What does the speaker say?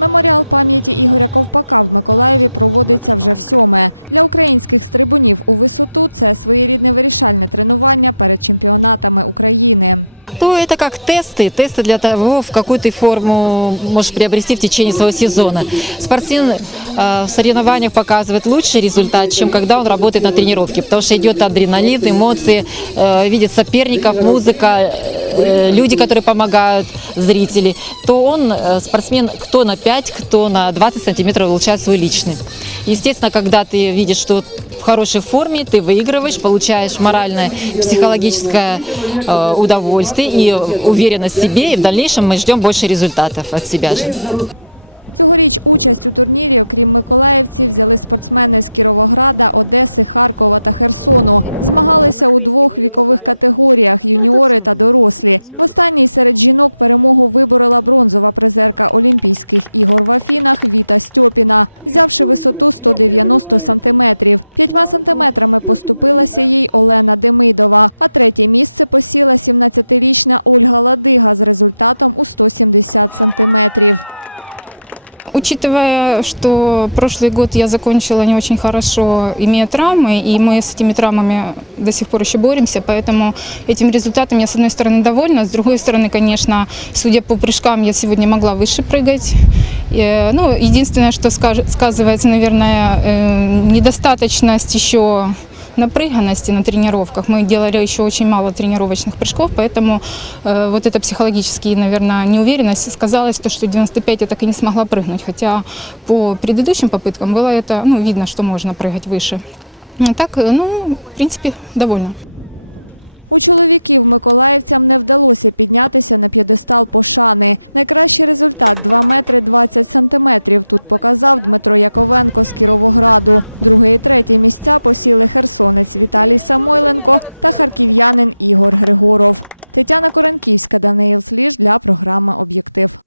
Меморіал пам'яті Ігоря Ковпака в Миколаєві проводиться вже всьоме. Для українських стрибунів у висоту це своєрідне вирішальне тренування перед чемпіонатами України. То это как тесты, тесты для того, в какую ты форму можешь приобрести в течение своего сезона. Спортсмен э, в соревнованиях показывает лучший результат, чем когда он работает на тренировке, потому что идет адреналин, эмоции, э, видит соперников, музыка, э, люди, которые помогают, зрители, то он, спортсмен, кто на 5, кто на 20 сантиметров улучшает свой личный. Естественно, когда ты видишь, что в хорошей форме, ты выигрываешь, получаешь моральное, психологическое э, удовольствие и уверенность в себе, и в дальнейшем мы ждем больше результатов от себя же. Цьогоріч участь у турнірі, окрім миколаївців, взяли спортсмени з Кіровограда, Одеси, Харкова та Херсону. Змагалися у двох вікових категоріях юніори та дорослі. В останній серед жінок перемогу виборола бронзова призерка Олімпійських ігор в Афінах Віта Стьопіна, взявши висоту 190 сантиметрів. П'ятьма сантиметрами поступилася їй Олена Демидова, а третє місце посіла 17-річна Ольга Ладига з результатом у 170 сантиметрів. Учитывая, что прошлый год я закончила не очень хорошо, имея травмы, и мы с этими травмами до сих пор еще боремся, поэтому этим результатом я, с одной стороны, довольна, с другой стороны, конечно, судя по прыжкам, я сегодня могла выше прыгать. Э, Ну, единственное, что скаж- сказывается, наверное, э, недостаточность еще напряганности на тренировках. Мы делали еще очень мало тренировочных прыжков, поэтому э, вот эта психологическая, наверное, неуверенность сказалась, то, что 95 я так и не смогла прыгнуть, хотя по предыдущим попыткам было это, ну, видно, что можно прыгать выше. А Так, э, ну, в принципе, довольна. У чоловіків миколаївцям не вдалося піднятися на п'єдестал пошани. Найкращий результат 2 метри 20 сантиметрів. Тут показав Дмитро Яковенко з Кіровограду. Друге і третє місця посіли херсонець Віталій Самойленко та харків'янин Ігор Григоров. Тетяна Коренківська, Даниїл Сліж для програми Об'єктив.